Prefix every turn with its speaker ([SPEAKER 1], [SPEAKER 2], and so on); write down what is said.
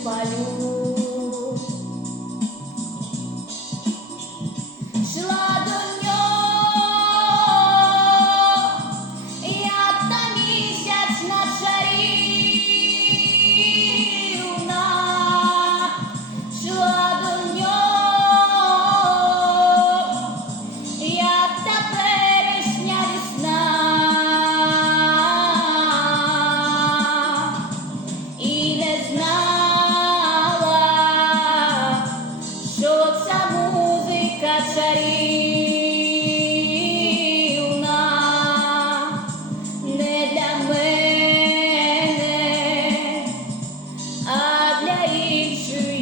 [SPEAKER 1] trabalho 一